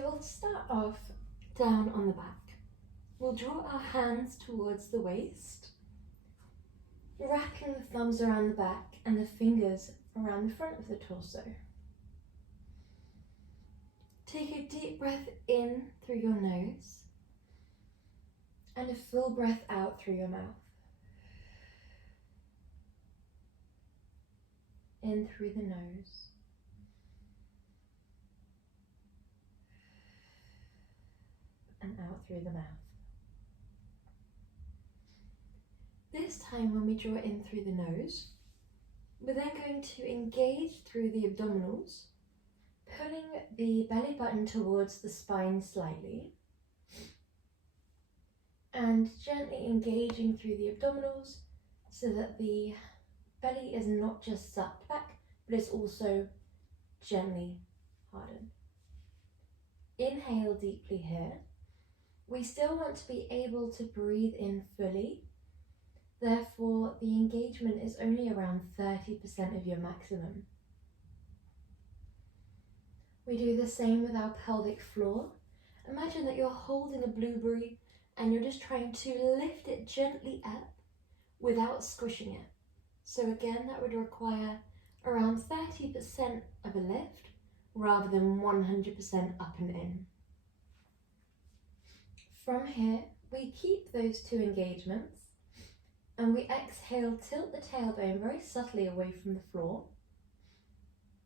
So we'll start off down on the back. We'll draw our hands towards the waist, wrapping the thumbs around the back and the fingers around the front of the torso. Take a deep breath in through your nose and a full breath out through your mouth. In through the nose. And out through the mouth. This time when we draw in through the nose, we're then going to engage through the abdominals, pulling the belly button towards the spine slightly, and gently engaging through the abdominals so that the belly is not just sucked back, but is also gently hardened. Inhale deeply here. We still want to be able to breathe in fully. Therefore, the engagement is only around 30% of your maximum. We do the same with our pelvic floor. Imagine that you're holding a blueberry and you're just trying to lift it gently up without squishing it. So again, that would require around 30% of a lift rather than 100% up and in. From here, we keep those two engagements and we exhale, tilt the tailbone very subtly away from the floor,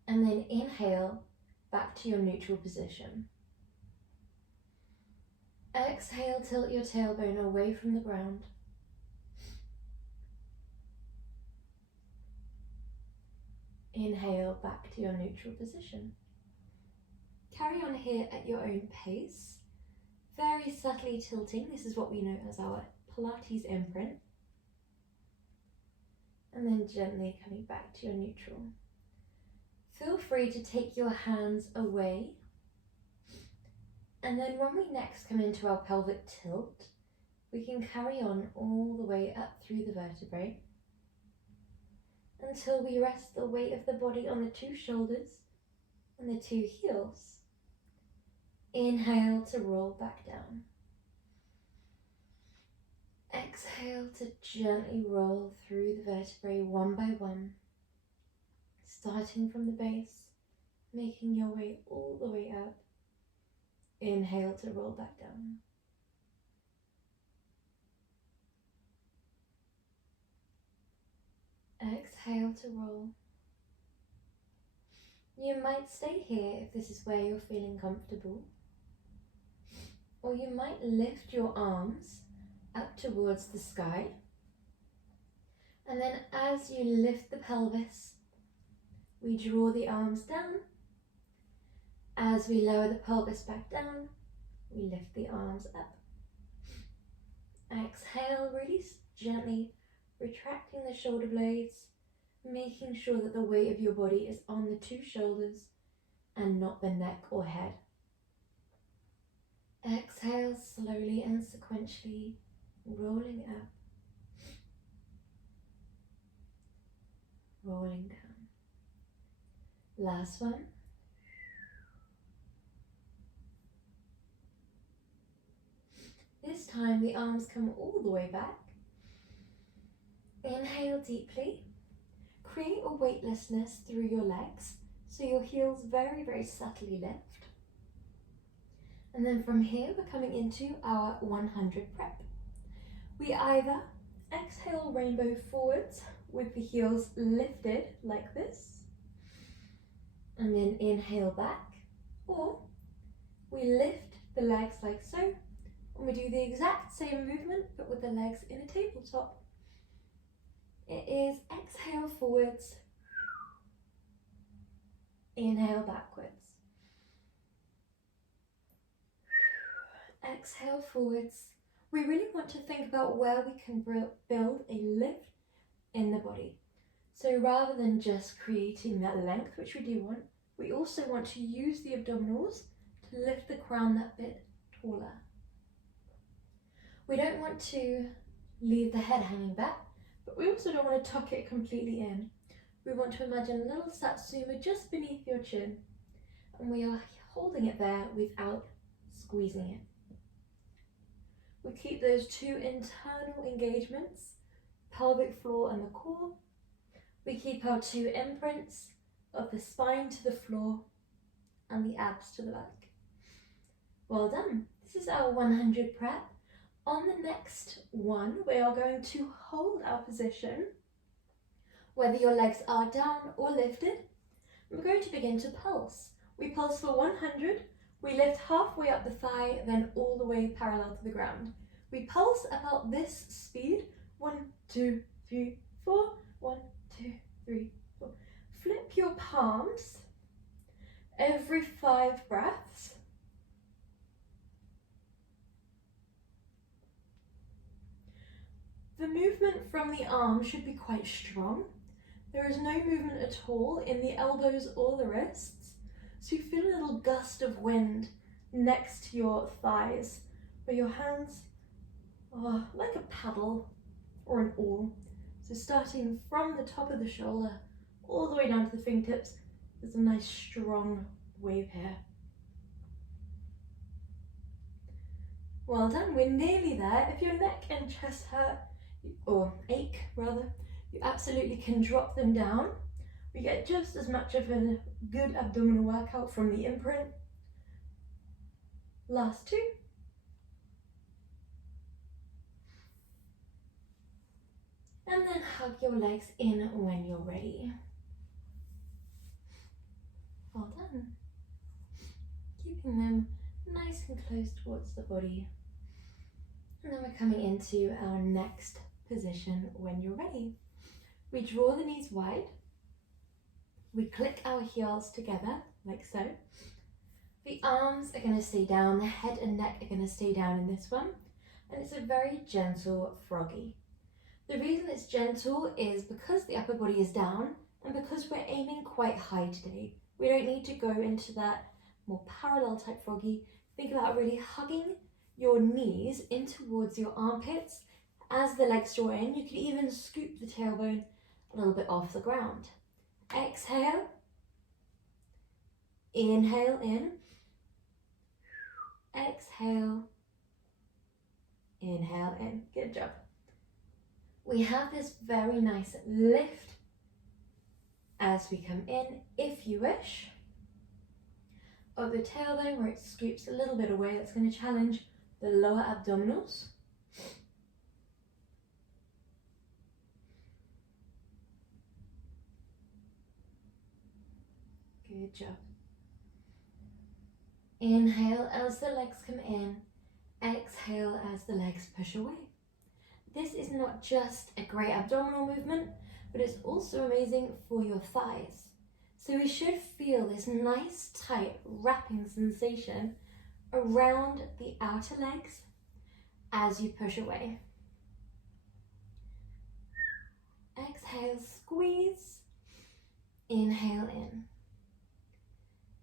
and then inhale back to your neutral position. Exhale, tilt your tailbone away from the ground. Inhale back to your neutral position. Carry on here at your own pace, very subtly tilting. This is what we know as our Pilates imprint. And then gently coming back to your neutral. Feel free to take your hands away. And then when we next come into our pelvic tilt, we can carry on all the way up through the vertebrae until we rest the weight of the body on the two shoulders and the two heels. Inhale to roll back down. Exhale to gently roll through the vertebrae one by one, starting from the base, making your way all the way up. Inhale to roll back down. Exhale to roll. You might stay here if this is where you're feeling comfortable, or you might lift your arms up towards the sky, and then as you lift the pelvis, we draw the arms down. As we lower the pelvis back down, we lift the arms up. Exhale, really gently retracting the shoulder blades, making sure that the weight of your body is on the two shoulders and not the neck or head. Exhale slowly and sequentially, rolling up, rolling down. Last one. This time the arms come all the way back. Inhale deeply. Create a weightlessness through your legs, so your heels very, very subtly lift. And then from here, we're coming into our 100 prep. We either exhale rainbow forwards with the heels lifted like this, and then inhale back, or we lift the legs like so, and we do the exact same movement, but with the legs in a tabletop. It is exhale forwards, inhale backwards. Exhale forwards. We really want to think about where we can build a lift in the body. So rather than just creating that length, which we do want, we also want to use the abdominals to lift the crown that bit taller. We don't want to leave the head hanging back, but we also don't want to tuck it completely in. We want to imagine a little satsuma just beneath your chin, and we are holding it there without squeezing it. We keep those two internal engagements, pelvic floor and the core. We keep our two imprints of the spine to the floor and the abs to the back. Well done. This is our 100 prep. On the next one, we are going to hold our position, whether your legs are down or lifted. We're going to begin to pulse. We pulse for 100, we lift halfway up the thigh, then all the way parallel to the ground. We pulse about this speed, 1, 2, 3, 4, 1, 2, 3, 4. Flip your palms every 5 breaths. The movement from the arms should be quite strong. There is no movement at all in the elbows or the wrists, so you feel a little gust of wind next to your thighs, where your hands are like a paddle or an oar. So starting from the top of the shoulder all the way down to the fingertips, there's a nice strong wave here. Well done, we're nearly there. If your neck and chest hurt, or ache rather, you absolutely can drop them down. We get just as much of a good abdominal workout from the imprint. Last 2. And then hug your legs in when you're ready. Well done. Keeping them nice and close towards the body. And then we're coming into our next position when you're ready. We draw the knees wide. We click our heels together, like so. The arms are going to stay down, the head and neck are going to stay down in this one. And it's a very gentle froggy. The reason it's gentle is because the upper body is down and because we're aiming quite high today. We don't need to go into that more parallel type froggy. Think about really hugging your knees in towards your armpits as the legs draw in. You can even scoop the tailbone a little bit off the ground. Exhale, inhale in, exhale, inhale in. Good job. We have this very nice lift as we come in, if you wish, of the tailbone where it scoops a little bit away. That's going to challenge the lower abdominals. Good job. Inhale as the legs come in, exhale as the legs push away. This is not just a great abdominal movement, but it's also amazing for your thighs. So we should feel this nice, tight, wrapping sensation around the outer legs as you push away. Exhale, squeeze. Inhale in.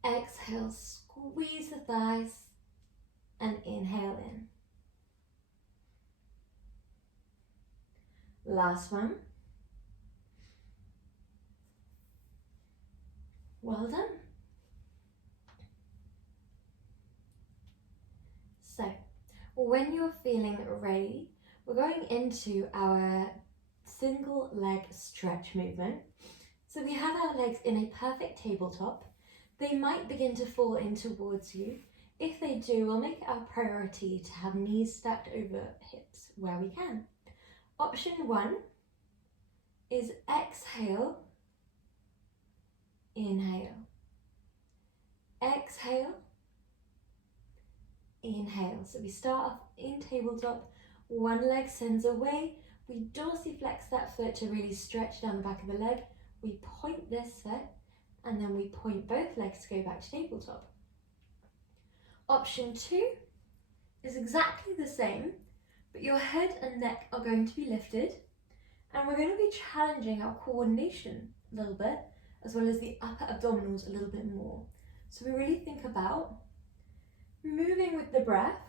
Exhale, squeeze the thighs and inhale in. Last one. Well done. So, when you're feeling ready, we're going into our single leg stretch movement. So we have our legs in a perfect tabletop. They might begin to fall in towards you. If they do, we'll make it our priority to have knees stacked over hips where we can. Option 1 is exhale, inhale, exhale, inhale. So we start off in tabletop, one leg sends away, we dorsiflex that foot to really stretch down the back of the leg, we point this set, and then we point both legs to go back to tabletop. Option 2 is exactly the same, but your head and neck are going to be lifted, and we're going to be challenging our coordination a little bit, as well as the upper abdominals a little bit more. So we really think about moving with the breath,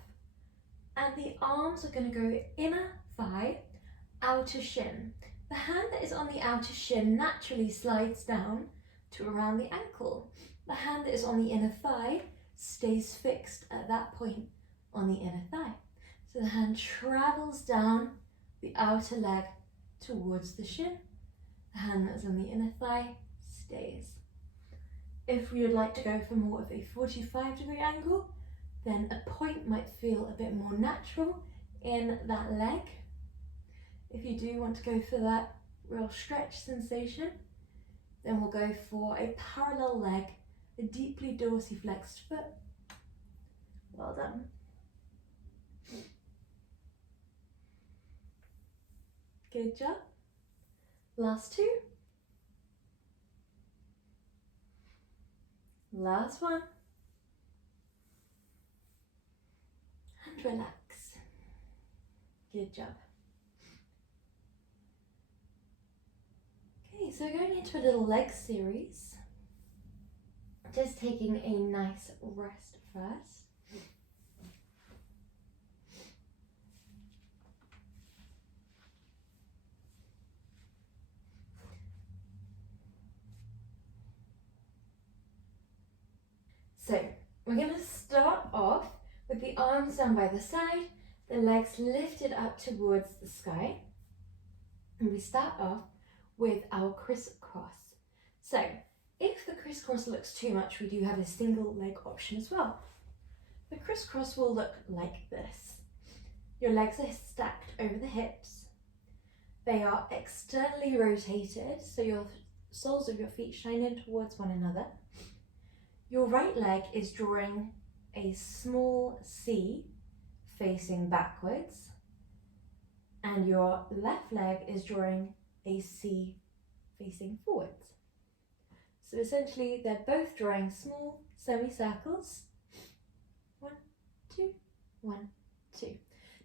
and the arms are going to go inner thigh, outer shin. The hand that is on the outer shin naturally slides down to around the ankle. The hand that is on the inner thigh stays fixed at that point on the inner thigh. So the hand travels down the outer leg towards the shin. The hand that's on the inner thigh stays. If we would like to go for more of a 45-degree angle, then a point might feel a bit more natural in that leg. If you do want to go for that real stretch sensation, then we'll go for a parallel leg, a deeply dorsiflexed foot. Well done. Good job. Last two. Last one. And relax. Good job. Okay, so going into a little leg series. Just taking a nice rest first. So we're going to start off with the arms down by the side, the legs lifted up towards the sky. And we start off with our crisscross. So if the crisscross looks too much, we do have a single leg option as well. The crisscross will look like this. Your legs are stacked over the hips. They are externally rotated, so your soles of your feet shine in towards one another. Your right leg is drawing a small C facing backwards, and your left leg is drawing a C facing forwards. So essentially they're both drawing small semicircles. 1, 2, 1, 2.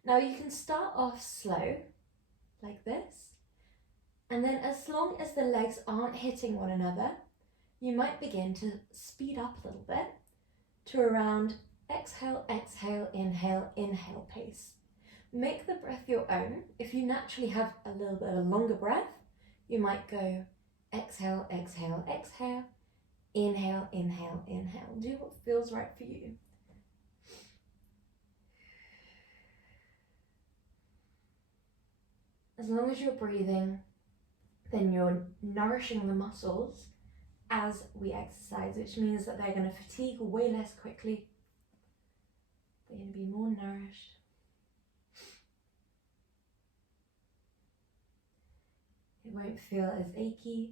Now you can start off slow, like this, and then as long as the legs aren't hitting one another, you might begin to speed up a little bit to around exhale, exhale, inhale, inhale pace. Make the breath your own. If you naturally have a little bit of a longer breath, you might go exhale, exhale, exhale, inhale, inhale, inhale. Do what feels right for you. As long as you're breathing, then you're nourishing the muscles as we exercise, which means that they're going to fatigue way less quickly. They're going to be more nourished. It won't feel as achy.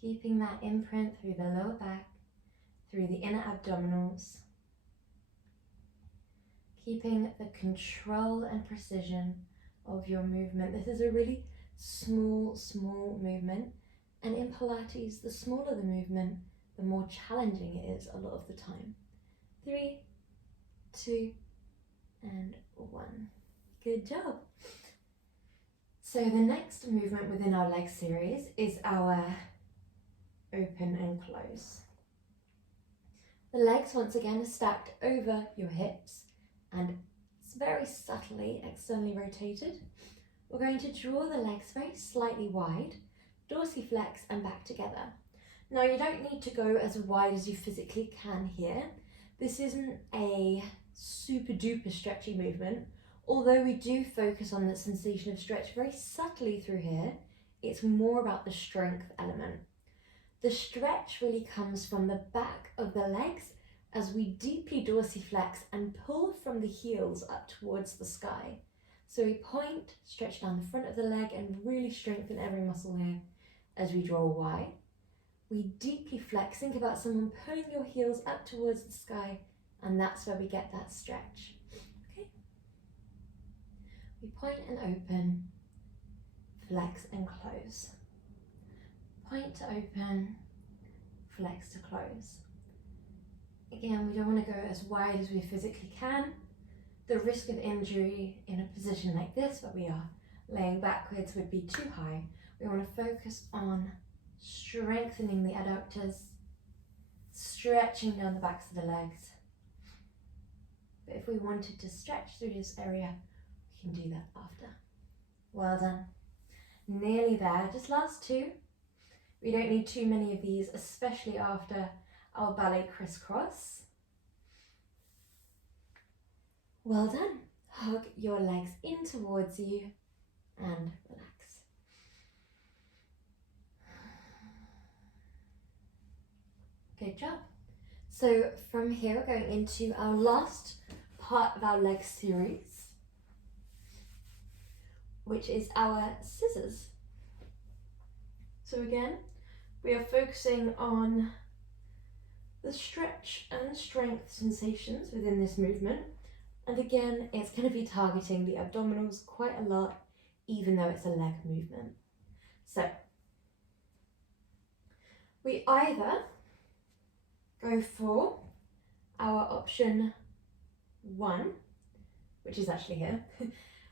Keeping that imprint through the lower back, through the inner abdominals. Keeping the control and precision of your movement. This is a really small movement. And in Pilates, the smaller the movement, the more challenging it is a lot of the time. 3, 2, and 1. Good job. So the next movement within our leg series is our open and close. The legs once again are stacked over your hips and it's very subtly externally rotated. We're going to draw the legs very slightly wide, dorsiflex and back together. Now you don't need to go as wide as you physically can here. This isn't a super duper stretchy movement. Although we do focus on the sensation of stretch very subtly through here, it's more about the strength element. The stretch really comes from the back of the legs as we deeply dorsiflex and pull from the heels up towards the sky. So we point, stretch down the front of the leg and really strengthen every muscle here as we draw wide. We deeply flex, think about someone pulling your heels up towards the sky, and that's where we get that stretch. Okay. We point and open, flex and close. Point to open, flex to close. Again, we don't want to go as wide as we physically can. The risk of injury in a position like this, where we are laying backwards, would be too high. We want to focus on strengthening the adductors, stretching down the backs of the legs. But if we wanted to stretch through this area, You can do that after. Well done. Nearly there. Just last two. We don't need too many of these, especially after our ballet crisscross. Well done. Hug your legs in towards you and relax. Good job. So from here, we're going into our last part of our leg series, which is our scissors. So again, we are focusing on the stretch and strength sensations within this movement. And again, it's going to be targeting the abdominals quite a lot, even though it's a leg movement. So we either go for our option 1, which is actually here.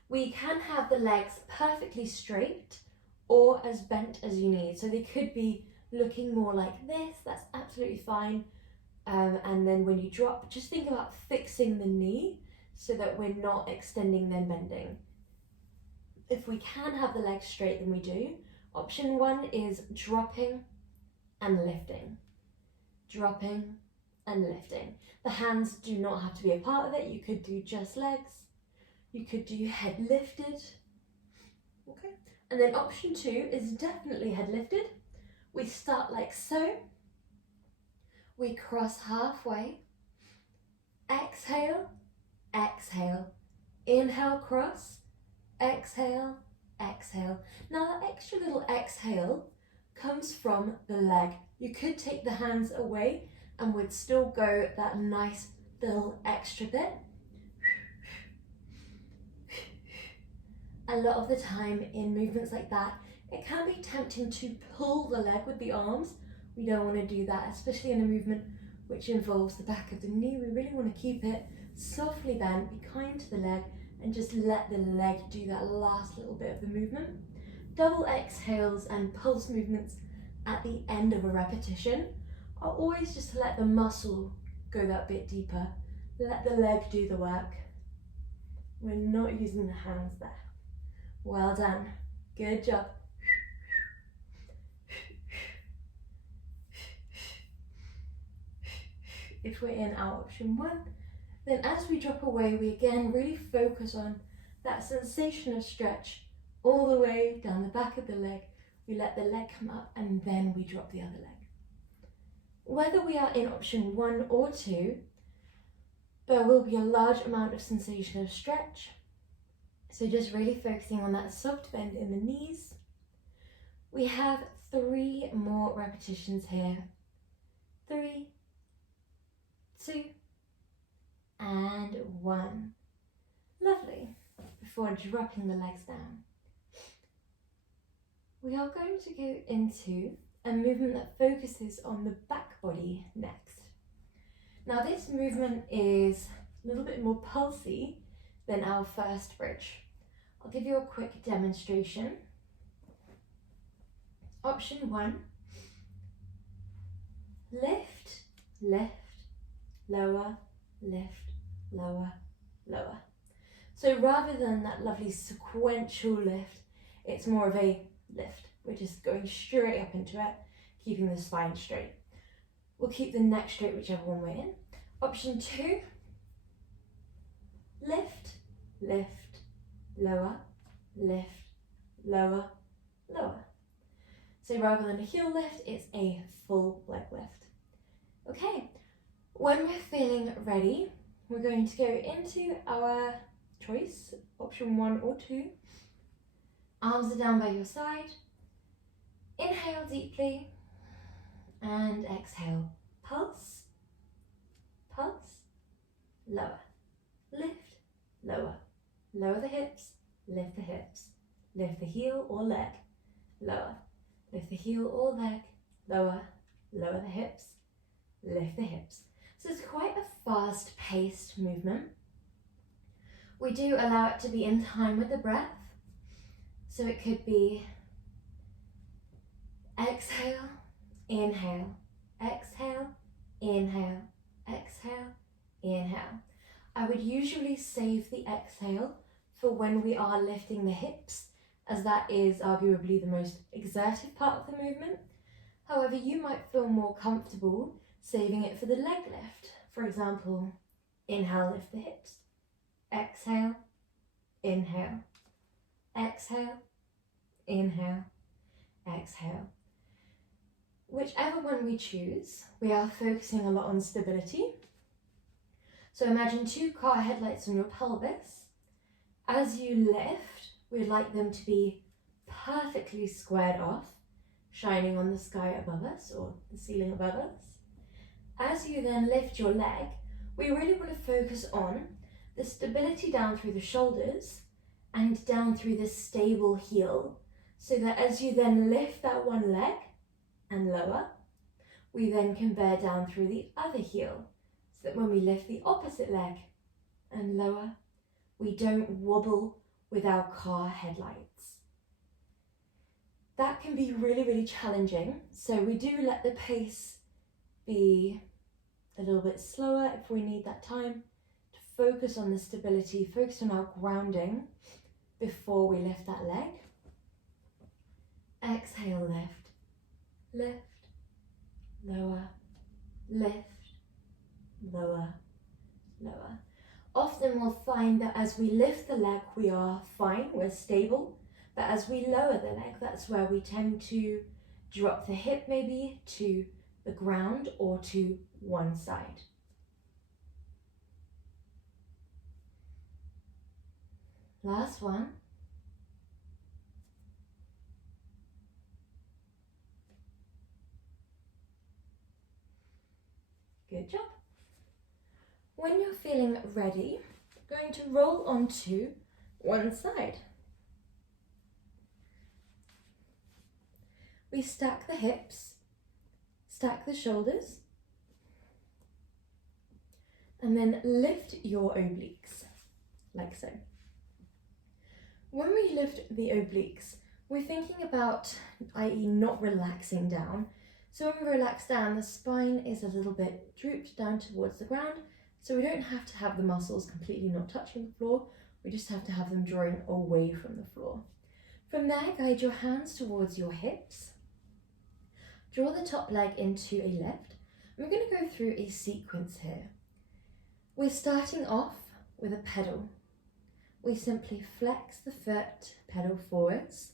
We can have the legs perfectly straight or as bent as you need. So they could be looking more like this, that's absolutely fine. And then when you drop, just think about fixing the knee so that we're not extending then bending. If we can have the legs straight, then we do. Option 1 is dropping and lifting. Dropping and lifting. The hands do not have to be a part of it. You could do just legs. You could do head lifted. Okay. And then option 2 is definitely head lifted. We start like so. We cross halfway. Exhale, exhale. Inhale, cross. Exhale, exhale. Now that extra little exhale comes from the leg. You could take the hands away and would still go that nice little extra bit. A lot of the time in movements like that, it can be tempting to pull the leg with the arms. We don't want to do that, especially in a movement which involves the back of the knee. We really want to keep it softly bent, be kind to the leg, and just let the leg do that last little bit of the movement. Double exhales and pulse movements at the end of a repetition are always just to let the muscle go that bit deeper. Let the leg do the work. We're not using the hands there. Well done. Good job. If we're in our option 1, then as we drop away, we again really focus on that sensation of stretch all the way down the back of the leg. We let the leg come up and then we drop the other leg. Whether we are in option 1 or 2, there will be a large amount of sensation of stretch. So just really focusing on that soft bend in the knees. We have 3 more repetitions here. 3, 2, and 1. Lovely. Before dropping the legs down. We are going to go into a movement that focuses on the back body next. Now this movement is a little bit more pulsy than our first bridge. I'll give you a quick demonstration. Option 1, lift, lift, lower, lift, lower, lower. So rather than that lovely sequential lift, it's more of a lift. We're just going straight up into it, keeping the spine straight. We'll keep the neck straight whichever one we're in. Option 2, lift, lift, lower, lift, lower, lower. So rather than a heel lift, it's a full leg lift. Okay, when we're feeling ready, we're going to go into our choice, option 1 or 2. Arms are down by your side. Inhale deeply and exhale. Pulse, pulse, lower, lift, lower. Lower the hips, lift the hips. Lift the heel or leg, lower. Lift the heel or leg, lower. Lower the hips, lift the hips. So it's quite a fast-paced movement. We do allow it to be in time with the breath. So it could be exhale, inhale, exhale, inhale, exhale, inhale. I would usually save the exhale for when we are lifting the hips, as that is arguably the most exertive part of the movement. However, you might feel more comfortable saving it for the leg lift. For example, inhale, lift the hips. Exhale, inhale. Exhale, inhale, exhale. Whichever one we choose, we are focusing a lot on stability. So imagine 2 car headlights on your pelvis. As you lift, we'd like them to be perfectly squared off, shining on the sky above us or the ceiling above us. As you then lift your leg, we really want to focus on the stability down through the shoulders and down through the stable heel, so that as you then lift that one leg and lower, we then can bear down through the other heel, so that when we lift the opposite leg and lower, we don't wobble with our car headlights. That can be really, really challenging, so we do let the pace be a little bit slower if we need that time to focus on the stability, focus on our grounding before we lift that leg. Exhale, lift, lift, lower, lift, lower, lower. Often we'll find that as we lift the leg, we are fine, we're stable, but as we lower the leg, that's where we tend to drop the hip maybe to the ground or to one side. Last one. Good job. When you're feeling ready, you're going to roll onto one side. We stack the hips, stack the shoulders, and then lift your obliques, like so. When we lift the obliques, we're thinking about, i.e. not relaxing down. So when we relax down, the spine is a little bit drooped down towards the ground, so we don't have to have the muscles completely not touching the floor, we just have to have them drawing away from the floor. From there, guide your hands towards your hips. Draw the top leg into a lift. We're going to go through a sequence here. We're starting off with a pedal. We simply flex the foot, pedal forwards,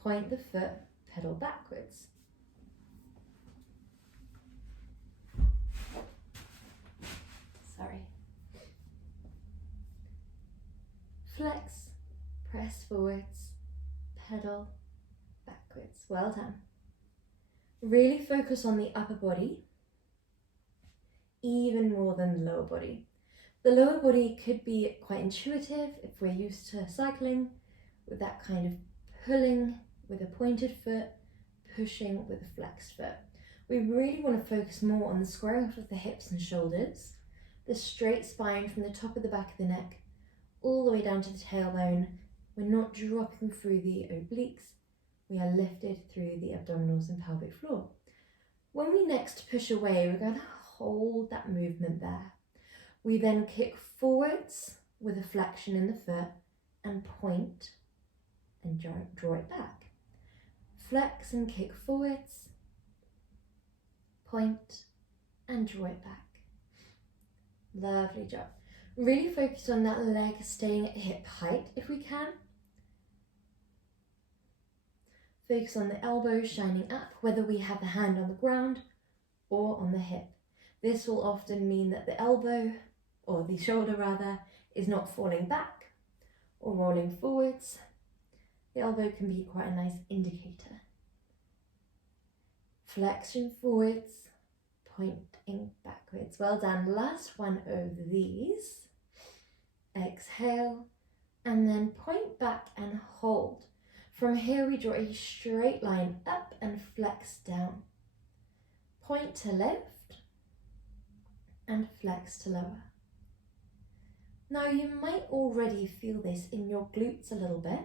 point the foot, pedal backwards. Sorry. Flex, press forwards, pedal backwards. Well done. Really focus on the upper body, even more than the lower body. The lower body could be quite intuitive if we're used to cycling, with that kind of pulling with a pointed foot, pushing with a flexed foot. We really want to focus more on the squaring off of the hips and shoulders, the straight spine from the top of the back of the neck, all the way down to the tailbone. We're not dropping through the obliques, we are lifted through the abdominals and pelvic floor. When we next push away, we're going to hold that movement there. We then kick forwards with a flexion in the foot and point and draw it back. Flex and kick forwards, point and draw it back. Lovely job. Really focus on that leg staying at hip height if we can. Focus on the elbows shining up, whether we have the hand on the ground or on the hip. This will often mean that the elbow, or the shoulder rather, is not falling back or rolling forwards. The elbow can be quite a nice indicator. Flexion forwards, pointing backwards. Well done. Last one of these. Exhale, and then point back and hold. From here we draw a straight line up and flex down. Point to lift and flex to lower. Now you might already feel this in your glutes a little bit.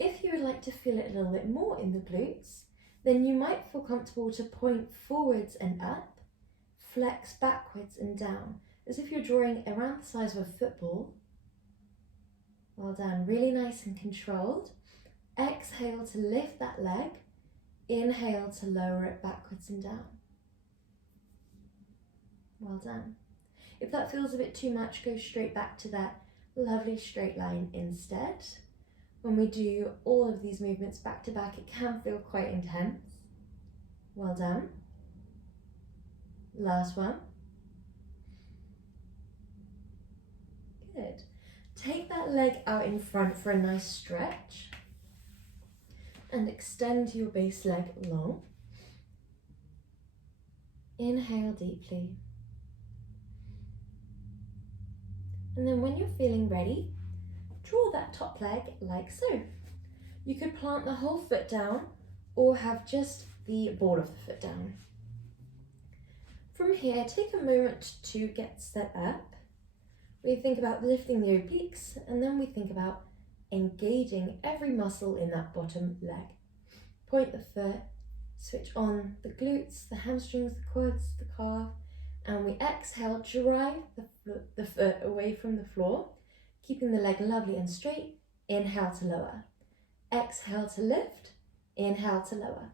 If you would like to feel it a little bit more in the glutes, then you might feel comfortable to point forwards and up, flex backwards and down, as if you're drawing around the size of a football, Well done, really nice and controlled. Exhale to lift that leg. Inhale to lower it backwards and down. Well done. If that feels a bit too much, go straight back to that lovely straight line instead. When we do all of these movements back to back, it can feel quite intense. Well done. Last one. Good. Take that leg out in front for a nice stretch and extend your base leg long. Inhale deeply. And then when you're feeling ready, draw that top leg like so. You could plant the whole foot down or have just the ball of the foot down. From here, take a moment to get set up. We think about lifting the obliques, and then we think about engaging every muscle in that bottom leg. Point the foot, switch on the glutes, the hamstrings, the quads, the calf, and we exhale, drive the foot away from the floor, keeping the leg lovely and straight. Inhale to lower. Exhale to lift. Inhale to lower.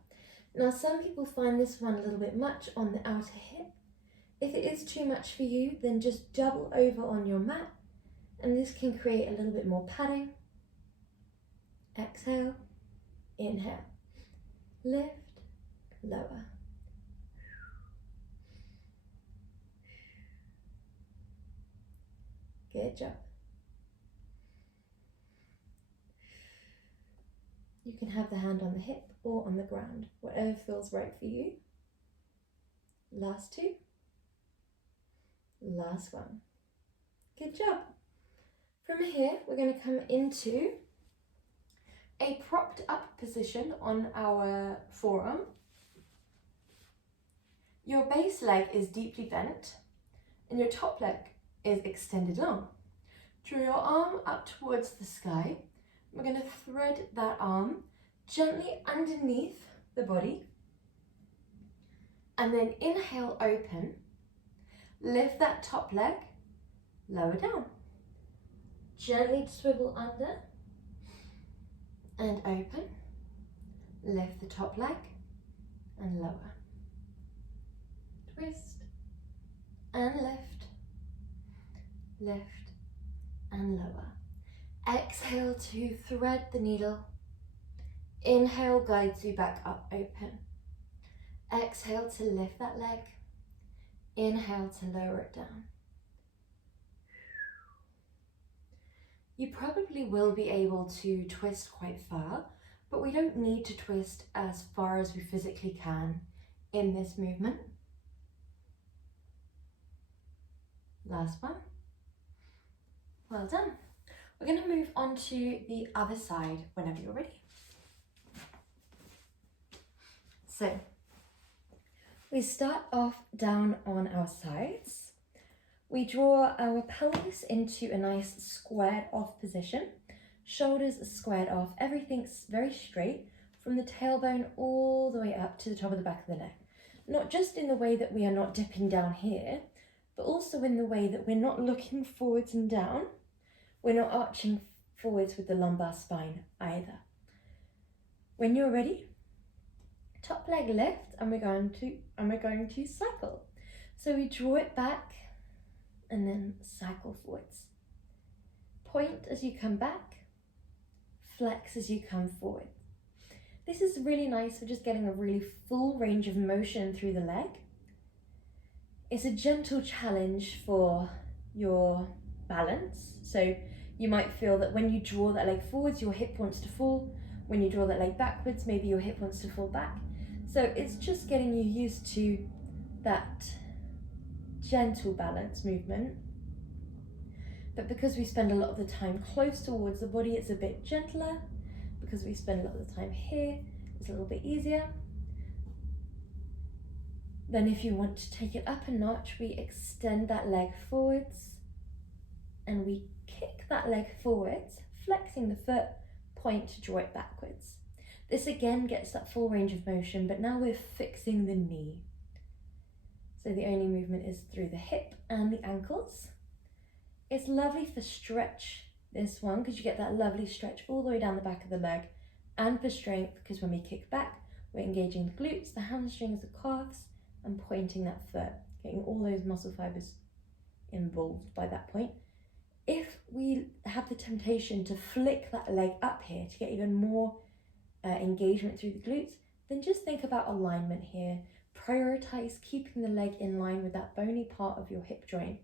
Now, some people find this one a little bit much on the outer hip. If it is too much for you, then just double over on your mat, and this can create a little bit more padding. Exhale, inhale, lift, lower. Good job. You can have the hand on the hip or on the ground, whatever feels right for you. Last two. Last one. Good job. From here, we're going to come into a propped up position on our forearm. Your base leg is deeply bent and your top leg is extended long. Draw your arm up towards the sky. We're going to thread that arm gently underneath the body, and then inhale, open. Lift that top leg, lower down. Gently swivel under and open. Lift the top leg and lower. Twist and lift, lift and lower. Exhale to thread the needle. Inhale guides you back up, open. Exhale to lift that leg. Inhale to lower it down. You probably will be able to twist quite far, but we don't need to twist as far as we physically can in this movement. Last one. Well done. We're going to move on to the other side whenever you're ready. So, we start off down on our sides. We draw our pelvis into a nice squared off position. Shoulders are squared off. Everything's very straight from the tailbone all the way up to the top of the back of the neck. Not just in the way that we are not dipping down here, but also in the way that we're not looking forwards and down. We're not arching forwards with the lumbar spine either. When you're ready, top leg lift, and we're going to cycle. So we draw it back and then cycle forwards. Point as you come back, flex as you come forward. This is really nice for just getting a really full range of motion through the leg. It's a gentle challenge for your balance. So you might feel that when you draw that leg forwards, your hip wants to fall. When you draw that leg backwards, maybe your hip wants to fall back. So it's just getting you used to that gentle balance movement. But because we spend a lot of the time close towards the body, it's a bit gentler. Because we spend a lot of the time here, it's a little bit easier. Then if you want to take it up a notch, we extend that leg forwards and we kick that leg forwards, flexing the foot, point to draw it backwards. This again gets that full range of motion, but now we're fixing the knee. So the only movement is through the hip and the ankles. It's lovely for stretch this one because you get that lovely stretch all the way down the back of the leg, and for strength because when we kick back, we're engaging the glutes, the hamstrings, the calves, and pointing that foot, getting all those muscle fibers involved by that point. If we have the temptation to flick that leg up here to get even more engagement through the glutes, then just think about alignment here. Prioritize keeping the leg in line with that bony part of your hip joint.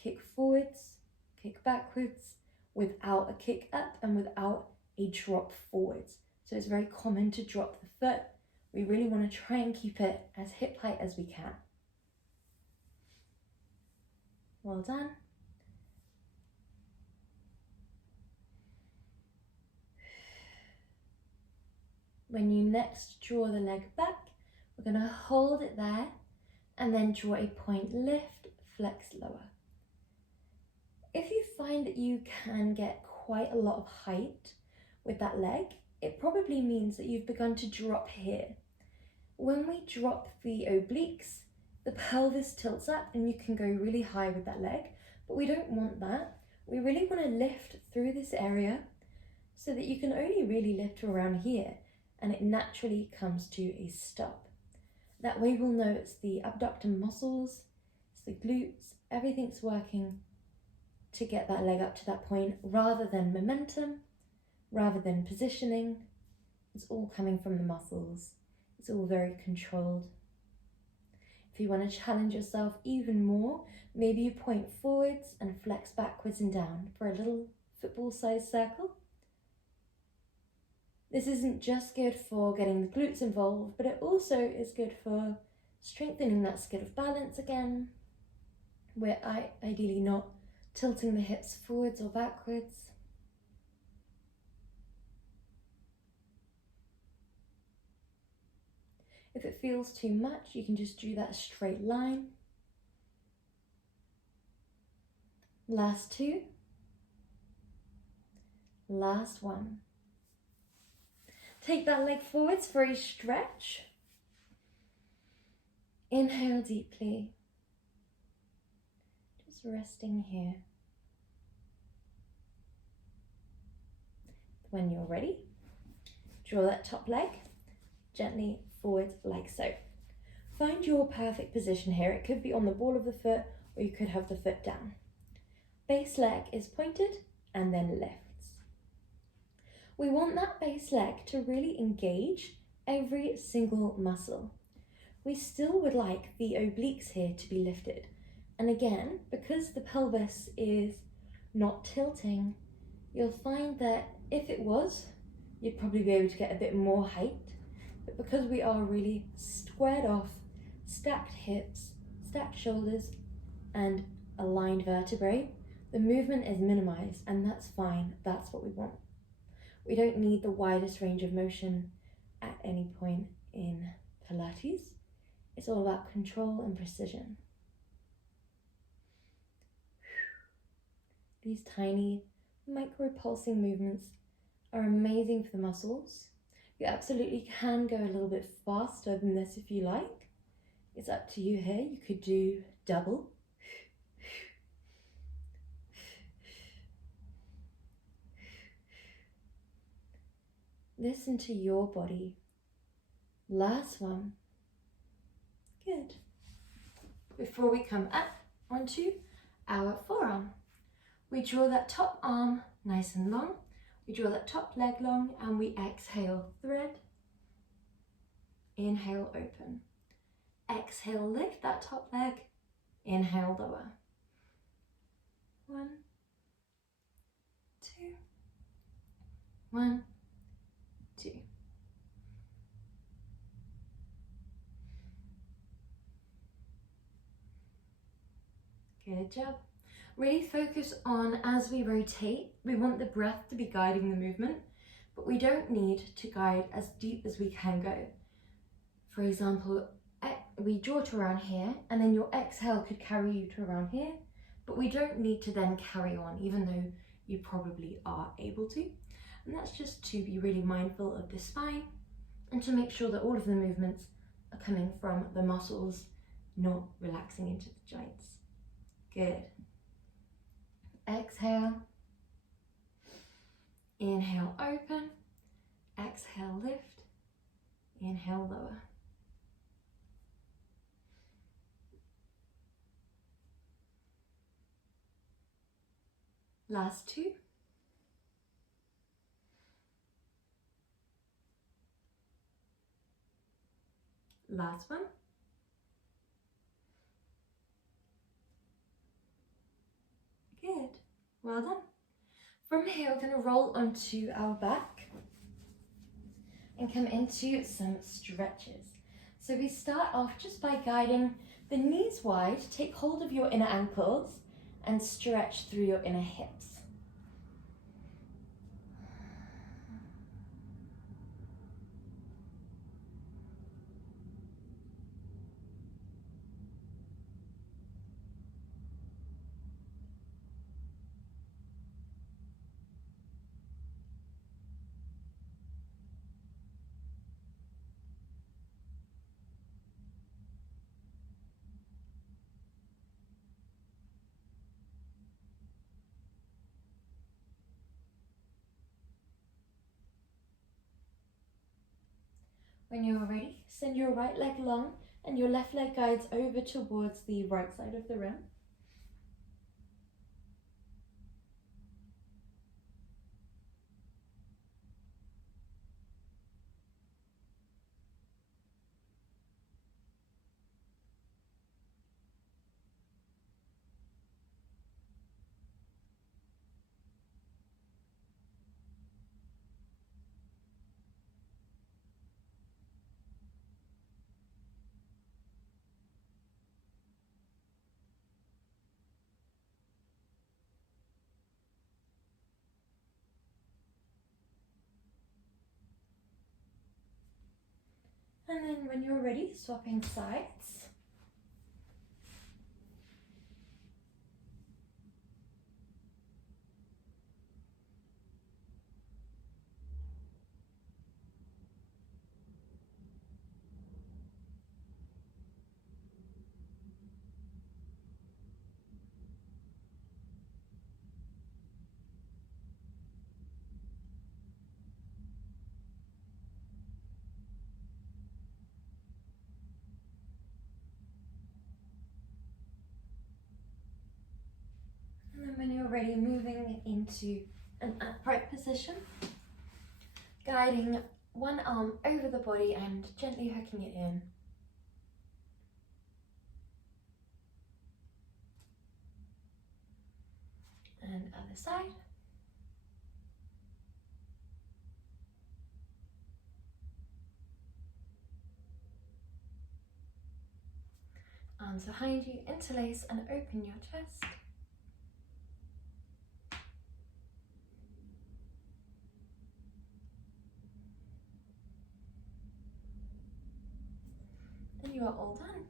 Kick forwards, kick backwards, without a kick up and without a drop forwards. So it's very common to drop the foot. We really want to try and keep it as hip height as we can. Well done. When you next draw the leg back, we're going to hold it there and then draw a point lift, flex lower. If you find that you can get quite a lot of height with that leg, it probably means that you've begun to drop here. When we drop the obliques, the pelvis tilts up and you can go really high with that leg, but we don't want that. We really want to lift through this area so that you can only really lift to around here and it naturally comes to a stop. That way we'll know it's the abductor muscles, it's the glutes, everything's working to get that leg up to that point rather than momentum, rather than positioning. It's all coming from the muscles. It's all very controlled. If you want to challenge yourself even more, maybe you point forwards and flex backwards and down for a little football-sized circle. This isn't just good for getting the glutes involved, but it also is good for strengthening that skill of balance again. We're ideally not tilting the hips forwards or backwards. If it feels too much, you can just do that straight line. Last two. Last one. Take that leg forwards for a stretch. Inhale deeply. Just resting here. When you're ready, draw that top leg gently forward like so. Find your perfect position here. It could be on the ball of the foot or you could have the foot down. Base leg is pointed and then lifts. We want that base leg to really engage every single muscle. We still would like the obliques here to be lifted. And again, because the pelvis is not tilting, you'll find that if it was, you'd probably be able to get a bit more height. But because we are really squared off, stacked hips, stacked shoulders, and aligned vertebrae, the movement is minimized, and that's fine. That's what we want. We don't need the widest range of motion at any point in Pilates. It's all about control and precision. These tiny micro-pulsing movements are amazing for the muscles. You absolutely can go a little bit faster than this if you like. It's up to you here. You could do double. Listen to your body. Last one. Good. Before we come up onto our forearm, we draw that top arm nice and long. We draw that top leg long and we exhale, thread. Inhale, open. Exhale, lift that top leg. Inhale, lower. 1, 2. 1, 2. Good job. Really focus on, as we rotate, we want the breath to be guiding the movement, but we don't need to guide as deep as we can go. For example, we draw to around here, and then your exhale could carry you to around here, but we don't need to then carry on, even though you probably are able to. And that's just to be really mindful of the spine and to make sure that all of the movements are coming from the muscles, not relaxing into the joints. Good. Exhale. Inhale, open. Exhale, lift. Inhale, lower. Last two. Last one. Good. Well done. From here, we're going to roll onto our back and come into some stretches. So we start off just by guiding the knees wide, take hold of your inner ankles and stretch through your inner hips. When you're ready, send your right leg long and your left leg guides over towards the right side of the room. And then when you're ready, swapping sides. And then when you're ready, moving into an upright position, guiding one arm over the body and gently hooking it in. And other side. Arms behind you, interlace and open your chest. And you are all done.